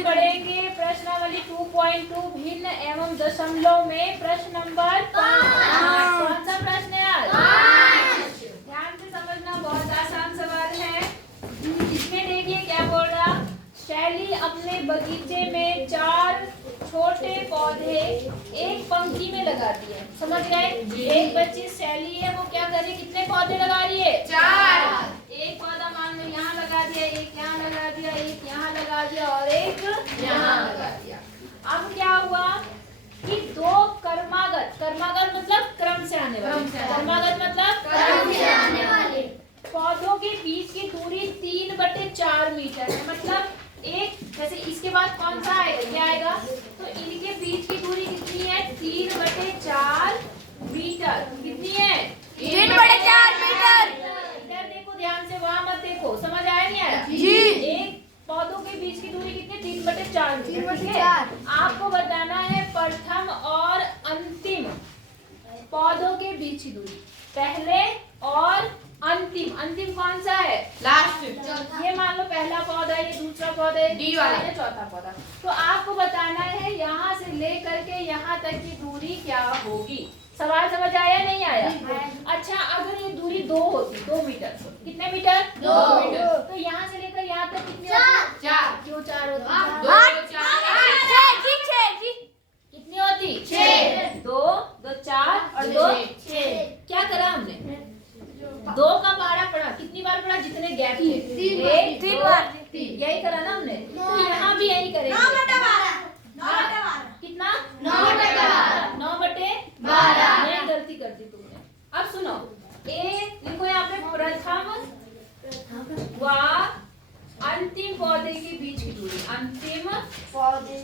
हम पढ़ेंगे प्रश्नावली 2.2 भिन्न एवं दशमलव में प्रश्न नंबर 5। कौन सा प्रश्न है आज? ध्यान से समझना, बहुत आसान सवाल है। इसमें देखिए क्या बोल रहा, शैली अपने बगीचे में 4 छोटे पौधे एक पंक्ति में लगाती है। समझ गए? एक बच्ची शैली है, वो क्या कर रही है, कितने पौधे लगा रही है? 4। एक पौधा मान लो यहाँ लगा दिया, एक यहाँ लगा दिया, एक यहाँ लगा दिया और एक यहाँ लगा दिया। अब क्या हुआ कि 2 कर्मागत मतलब क्रम से आने वाले, कर्मागत मतलब क्रम से आने वाले पौधों के बीच की दूरी 3/4 मीटर है। मतलब एक, जैसे इसके बाद कौन सा आएगा, क्या आएगा, तो इनके बीच की दूरी कितनी है, 3/4 मीटर। कितनी है? 3/4 मीटर। इधर देखो ध्यान से, वहां मत देखो। समझ आया नहीं आया? जी। एक पौधों के बीच की दूरी कितनी, 3/4 मीटर। ठीक है, आपको बताना है प्रथम और अंतिम पौधों के बीच की दूरी, पहले और अंतिम। अंतिम कौन सा है? लास्ट। ये मान लो पहला पौधा, ये दूसरा पौधा, ये डी वाला, ये चौथा पौधा। तो आपको बताना है यहाँ से लेकर के यहाँ तक की दूरी क्या होगी। सवाल समझ आया नहीं आया? अच्छा, अगर ये दूरी 2 होती, 2 मीटर, कितने मीटर? 2 मीटर। तो यहाँ से लेकर यहाँ तक कितनी होती? 4। क्यों 4 होती? 6 कितनी होती? 6। 2 2 4 और 2 6। क्या करा हमने? 2 का 12 पढ़ा, कितनी बार पढ़ा, जितने गैप थे, 3 बार। यही करा ना हमने, तो यहाँ भी यही करेंगे। 9/12 कितना? 9/12 9/12। यही गलती कर दी तुमने। अब सुनो, लिखो यहाँ पे प्रथम व अंतिम पौधे के बीच की दूरी। अंतिम पौधे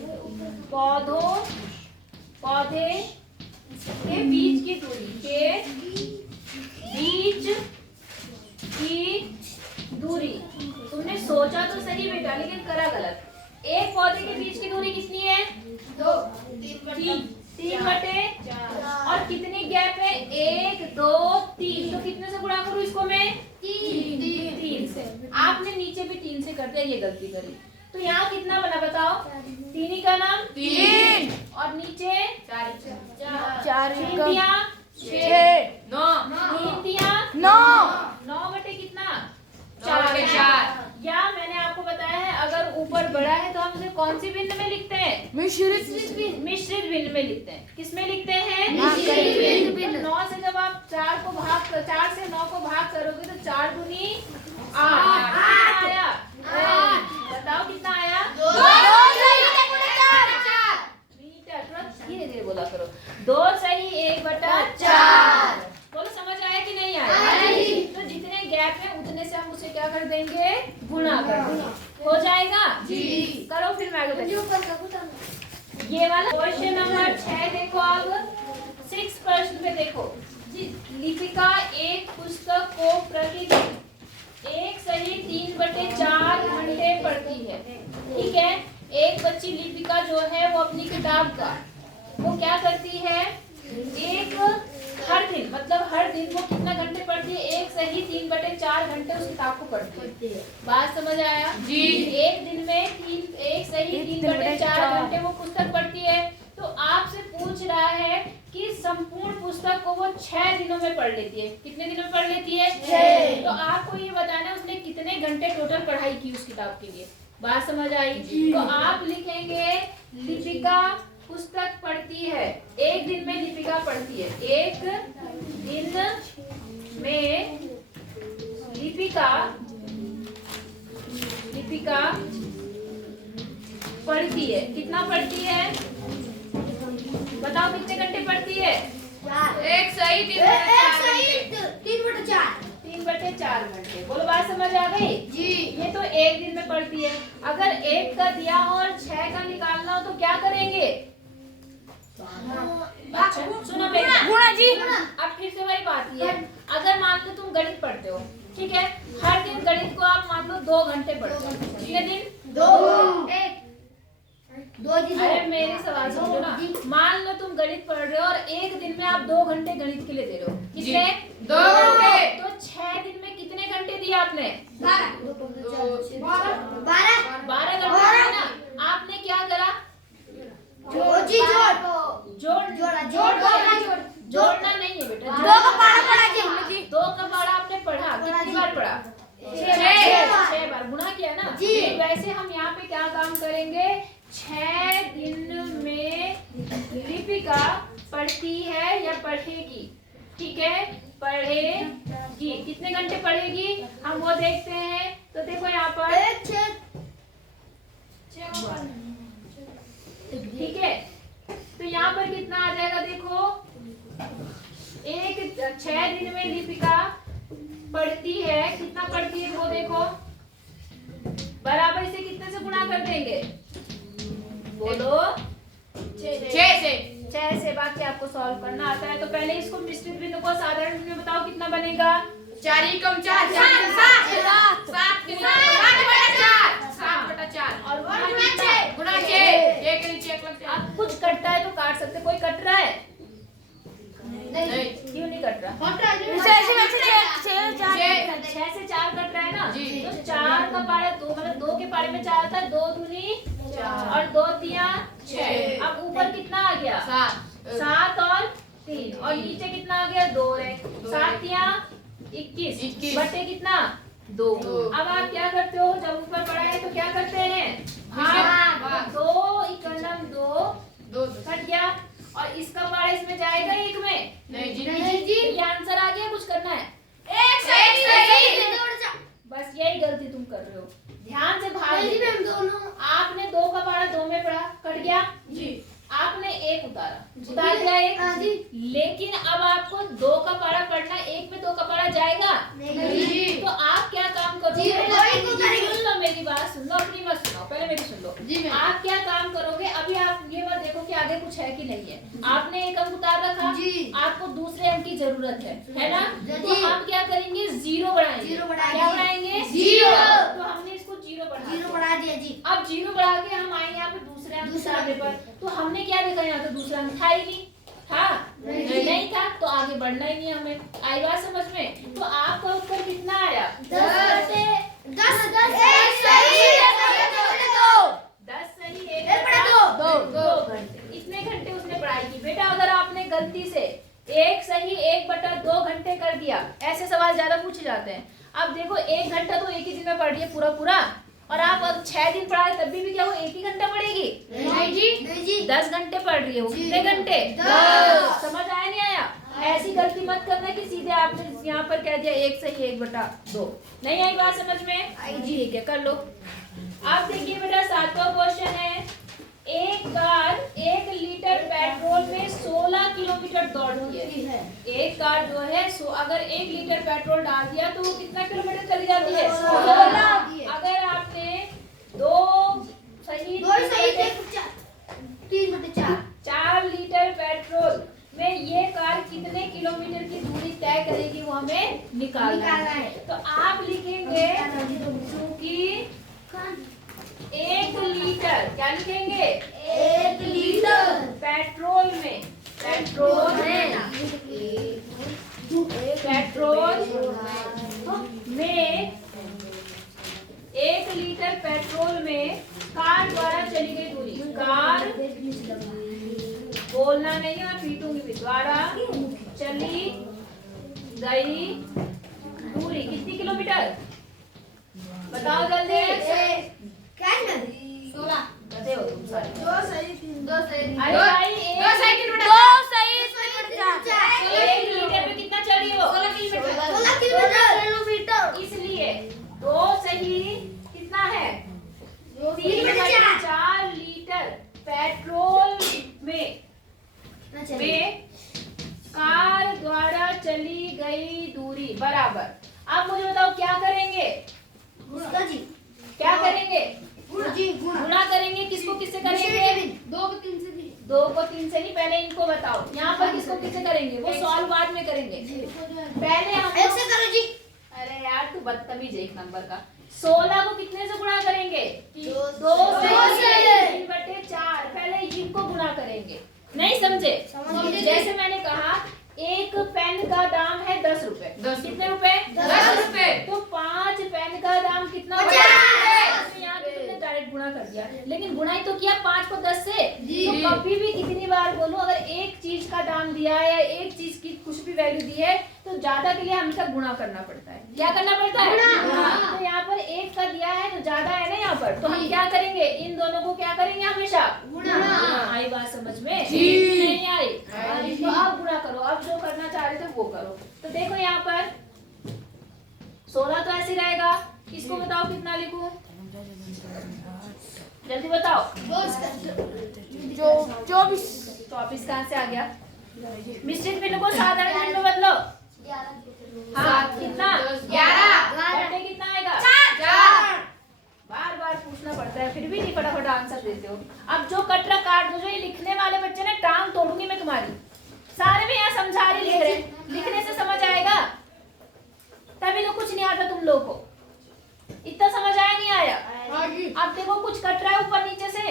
के बीच की दूरी, के बीच की दूरी। तुमने सोचा तो सही बेटा, लेकिन करा गलत। एक पौधे के बीच की दूरी कितनी है? 3/4। और कितने गैप है? 1 2 3। तो कितने से गुणा करूँ इसको मैं? 3 से। आपने नीचे भी 3 से कर दिया, ये गलती करी। तो यहाँ कितना बना बताओ? 3 ही का नाम 3 और नीचे 4 3 दिया 6 3 दिया 9 9 बटे कितना? 4 या मैंने आपको बताया है, अगर ऊपर बड़ा है तो हम उसे कौन सी भिन्न में लिखते हैं? मिश्रित मिश्रित भिन्न में लिखते हैं। किस में लिखते हैं? मिश्रित भिन्न। 9 से जब आप 4 से 9 को भाग करोगे तो 4 दूनी 8 आया। बताओ कितना आया? 2 मीटर। थोड़ा धीरे धीरे बोला करो। 2 सही 1/4। बोलो समझ आया कि नहीं आया? तो जितने गैप है उतने से हम उसे क्या कर देंगे? गुणा कर देंगे। हो जाएगा? जी। करो फिर मैं आगे ये वाला क्वेश्चन नंबर 6 देखो। अब 6 प्रश्न पे देखो। लिपिका एक पुस्तक को प्रतिदिन एक सही 3/4 घंटे पढ़ती है। ठीक है, एक बच्ची लिपिका जो है वो अपनी किताब का वो क्या करती है, हर दिन, मतलब हर दिन वो कितना घंटे पढ़ती है? एक सही 3/4 घंटे उस किताब को पढ़ती है। बात समझ आया? जी। एक दिन में एक सही 3/4 घंटे वो पुस्तक पढ़ती है। तो आपसे पूछ रहा है कि संपूर्ण पुस्तक को वो 6 दिनों में पढ़ लेती है। कितने दिनों में पढ़ लेती है? 6। तो आपको ये बताना है उसने कितने घंटे टोटल पढ़ाई की उस किताब के लिए। बात समझ आई? तो आप लिखेंगे लिपिका पुस्तक पढ़ती है, एक दिन में लिपिका पढ़ती है, एक दिन में लिपिका पढ़ती है। कितना पढ़ती है बताओ? कितने घंटे पढ़ती है? 1 सही 3/4 घंटे। बोलो बात समझ आ गई? जी। ये तो एक दिन में पढ़ती है। अगर 1 का दिया हो और 6 का निकालना हो तो क्या करेंगे? अच्छा सुनो बेटा, गुणा जी। अब फिर से वही बात है, अगर मान लो तुम गणित पढ़ते हो, ठीक है, हर दिन गणित को आप मान लो 2 घंटे पढ़ते हो। कितने दिन? 2 अरे मेरे सवाल सुनो ना, मान लो तुम गणित पढ़ रहे हो और एक दिन में आप 2 घंटे गणित के लिए दे रहे हो। कितने? 2 घंटे। तो 6 दिन में कितने घंटे दिए आपने? 12 12 घंटे दिए ना। आपने जी। वैसे हम यहाँ पे क्या काम करेंगे, 6 दिन में लिपिका पढ़ती है या पढ़ेगी, ठीक है, पढ़ेगी। कितने घंटे पढ़ेगी हम वो देखते हैं। तो देखो यहाँ पर, ठीक है, तो यहाँ पर कितना आ जाएगा, देखो 6 दिन में लिपिका पढ़ती है, कितना पढ़ती है वो देखो, बराबर इसे कितने से गुणा कर देंगे, बोलो 6 से। बाकी आपको सॉल्व करना आता है। तो पहले इसको मिश्रित बिंदु को साधारण बिंदु में बताओ कितना बनेगा, 4 × 4 7 और गुणा 6 1 नीचे 1 लग अब कुछ कटता है तो काट सकते, कोई कट रहा है, नहीं क्यों नहीं कट रहा, 6 से 4 कट रहा है ना, जी। तो 4 का पारा 2, मतलब 2 के पारे में 4 आता है, 2 दूनी 4 और 2 तिया 6। अब ऊपर कितना आ गया, 7 और 3, और नीचे कितना आ गया, 2 है, 7 तिया 21 बटे कितना, 2। अब आप क्या करते हो, जब ऊपर पड़ा है तो क्या करते हैं, भाग, 2 इकलम 2 कट गया, और इसका पारा इसमें जाएगा 1 में, नहीं जी। ये आंसर आ गया, कुछ करना है, बस यही गलती तुम कर रहे हो, ध्यान से भाग। आपने 2 का पारा 2 में पढ़ा, कट गया जी। आपने 1 उतार दिया 1, लेकिन अब आपको 2 का पारा पढ़ना, 1 में 2 का पारा जाएगा नहीं। तो आप क्या काम करोगे, सुन लो मेरी बात, सुन लो, अपनी मत सुनाओ, पहले मेरी सुन लो। आप क्या काम करोगे, अभी आप ये मत देखो कि आगे कुछ है कि नहीं है, आपने 1 अंक उतार रखा, आपको दूसरे अंक की जरूरत है ना, तो हम क्या करेंगे, 0 बढ़ाएंगे, क्या बढ़ाएंगे, 0। तो हमने इसको 0 बढ़ा दिया जी। अब 0 बढ़ा के हम आए यहाँ पे दूसरे अंक उतारने पर, तो हमने क्या देखा, यहाँ तो दूसरा अंक था ही नहीं, था नहीं था, तो आगे बढ़ना ही नहीं हमें, आई बात समझ में। तो आपका उत्तर कितना आया, 10 सही, 2 घंटे, इतने घंटे उसने पढ़ाई की। बेटा अगर आपने गलती से 1 सही 1/2 घंटे कर दिया, ऐसे सवाल ज्यादा पूछे जाते हैं। अब देखो 1 घंटा तो एक ही दिन में पढ़ रही है पूरा, और आप अगर 6 दिन पढ़ा तब भी क्या वो 1 ही घंटा पढ़ेगी, नहीं जी। 10 घंटे पढ़ रही है वो, कितने घंटे, 10। समझ आया नहीं आया, ऐसी गलती मत करना कि सीधे आपने यहाँ पर कह दिया 1 सही 1/2, नहीं आई बात समझ में, ठीक है कर लो। आप देखिए बेटा 7वां क्वेश्चन है, एक कार 1 लीटर पेट्रोल में 16 किलोमीटर दौड़ती है। एक कार जो है अगर 1 लीटर पेट्रोल डाल दिया तो वो कितना किलोमीटर चली जाती है, 16। अगर आपने 2 सही 4 लीटर पेट्रोल में ये कार कितने किलोमीटर की दूरी तय करेगी वो हमें निकालना है। तो आप लिखेंगे क्योंकि 1 लीटर, क्या लिखेंगे, 1 लीटर पेट्रोल में 1 लीटर पेट्रोल में कार द्वारा चली गई दूरी, कार बोलना नहीं है, मैं पीटूंगी भी, द्वारा चली गई दूरी कितनी किलोमीटर, बताओ जल्दी, 16 गधे हो तुम सारे। अरे भाई 1 लीटर पे कितना चढ़ी हो, 16 किलोमीटर, इसलिए 2 सही कितना है, 3/4 लीटर पेट्रोल में कार द्वारा चली गई दूरी बराबर। अब मुझे बताओ क्या करेंगे, क्या करेंगे, गुणा करेंगे, किसको किससे करेंगे, 2 को 3 से नहीं, पहले इनको बताओ, यहाँ पर किसको किससे करेंगे, वो सॉल्व बाद में करेंगे, पहले हम अरे यार तू बदतमीज है 1 नंबर का। 16 को कितने से गुणा करेंगे, 2 से, 3/4, पहले इनको गुणा करेंगे, नहीं समझे, जैसे मैंने कहा 1 पेन का दाम है 10 रुपए, कितने रुपए, 10 रुपए, तो 5 पेन का दाम कितना, 50। यहाँ पे तुमने डायरेक्ट गुणा कर दिया, लेकिन गुणा तो किया 5 को 10 से, तो कभी भी कितनी बार बोलो, अगर एक चीज का दाम दिया है या एक चीज की कुछ भी वैल्यू दी है तो ज्यादा के लिए हमेशा गुणा करना पड़ता है, क्या करना पड़ता है, तो यहाँ पर 1 का दिया है तो ज्यादा है ना पर, तो हम क्या करेंगे, इन दोनों को क्या करेंगे हमेशा गुणा। आई बात समझ में? जी। नहीं आई? आई। तो अब गुणा करो, अब जो करना चाह रहे थे वो करो। तो देखो यहाँ पर 16 तो ऐसे रहेगा, इसको बताओ कितना लिखूं, जल्दी बताओ। 24 कहाँ से आ गया? मिश्रित भिन्न को साधारण भिन्न में बदलो। हाँ कितना? 11। बटे कितना आएगा? 4। बार बार पूछना पड़ता है, फिर भी नहीं फटाफट आंसर देते हो। अब जो कटरा काट दो, जो ये लिखने वाले बच्चे ने टांग तोड़ूंगी मैं तुम्हारी। सारे में यहाँ समझा रही लिख रहे, लिखने से समझ आएगा, तभी तो कुछ नहीं आता तुम लोगों को। इतना समझ आया नहीं आया? अब देखो कुछ कट रहा है ऊपर नीचे से।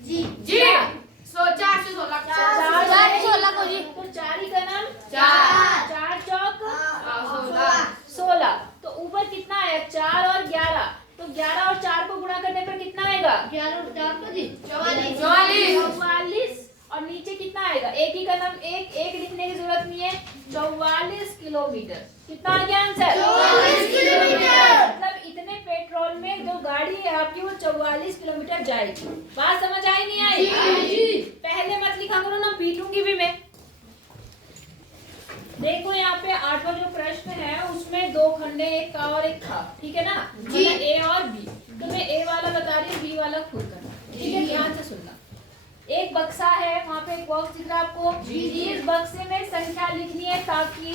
जी। जी। 4 से 16। 4 से 16 को जी, तो 4 ही का नाम 4। 4 चौक 16। 16। तो ऊपर कितना आया? 4 और 11। तो 11 और 4 को गुणा करने पर कितना आएगा? 11 और 4 को जी 44। 44। और नीचे कितना आएगा? एक ही का नाम एक लिखने की जरूरत नहीं है, 44 किलोमीटर। कितना आ गया आंसर? 44 किलोमीटर। मतलब इतने पेट्रोल में जो गाड़ी है आपकी वो 44 किलोमीटर जाएगी। बात समझ आई नहीं आई? जी। पहले मत लिखा करो ना, पीटूंगी भी मैं। देखो यहाँ पे 8वां जो प्रश्न है उसमें 2 खंड है, एक का और एक खा, ठीक है ना? जी। मतलब ए और बी। तो मैं ए वाला बता रही हूँ, बी वाला खुद करना, ठीक है? ध्यान से सुनना। एक बक्सा है, वहाँ पे एक बॉक्स दिख रहा है आपको। जी। इस बक्से में संख्या लिखनी है ताकि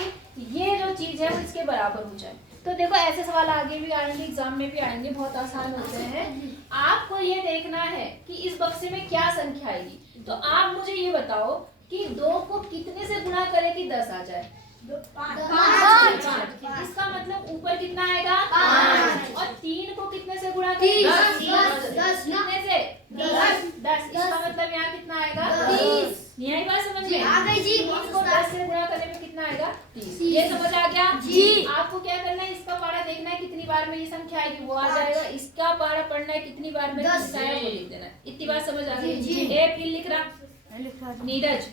ये जो चीज है वो इसके बराबर हो जाए। तो देखो ऐसे सवाल आगे भी आएंगे, एग्जाम में भी आएंगे, बहुत आसान होते हैं। आपको ये देखना है कि इस बक्से में क्या संख्या आएगी। तो आप मुझे ये बताओ कि 2 को कितने से गुणा करें कि 10 आ जाए? 5। इसका मतलब ऊपर कितना आएगा? 5। और 3 को कितने से गुणा करें? 10। कितने से? 10। इसका मतलब यहाँ कितना आएगा? 30। नहीं आई बात समझ में? आ गई जी। इसको 10 से गुणा करने में कितना आएगा? 30। ये समझ आ गया? जी। आपको क्या करना है, इसका पारा देखना है कितनी बार में ये संख्या आएगी वो आ जाएगा। इसका पारा पढ़ना है कितनी बार में 10 किसका है वो लिख देना है। इतनी बात समझ आ गई? जी। ए फिर लिख रहा नीरज,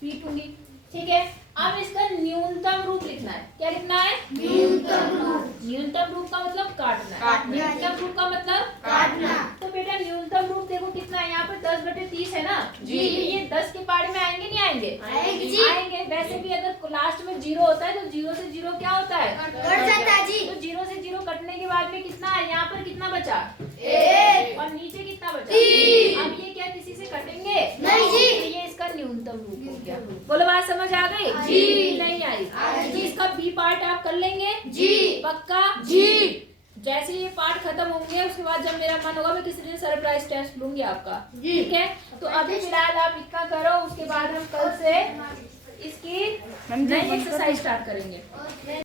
पीटूंगी, ठीक है? अब इसका न्यूनतम रूप लिखना है। क्या लिखना है? न्यूनतम रूप। न्यूनतम रूप का मतलब काटना है। काटना। न्यूनतम रूप का मतलब काटना। तो बेटा न्यूनतम रूप देखो कितना है, यहाँ पे 10/30 है ना जी। ये 10 के पारे में आएंगे नहीं आएंगे? आएंगे जी। आएंगे। वैसे भी अगर लास्ट में 0 होता है तो 0 से 0 क्या होता है? कट जाता है जी। तो 0 से 0 कटने के बाद में कितना है? यहाँ पर कितना बचा? 1। और नीचे कितना बचा? 3। अब ये क्या किसी से कटेंगे? नहीं जी। तो ये इसका न्यूनतम रूप हो गया। बोलो बात समझ आ गई? जी। नहीं आई? आ गई तो जी। इसका बी पार्ट आप कर लेंगे? जी। पक्का? जी। जैसे ये पार्ट खत्म होंगे उसके बाद जब मेरा मन होगा मैं किसी दिन सरप्राइज टेस्ट लूंगी आपका, जी। ठीक है? तो अभी फिलहाल आप इतना करो, उसके बाद हम कल से इसकी नई एक्सरसाइज स्टार्ट करेंगे।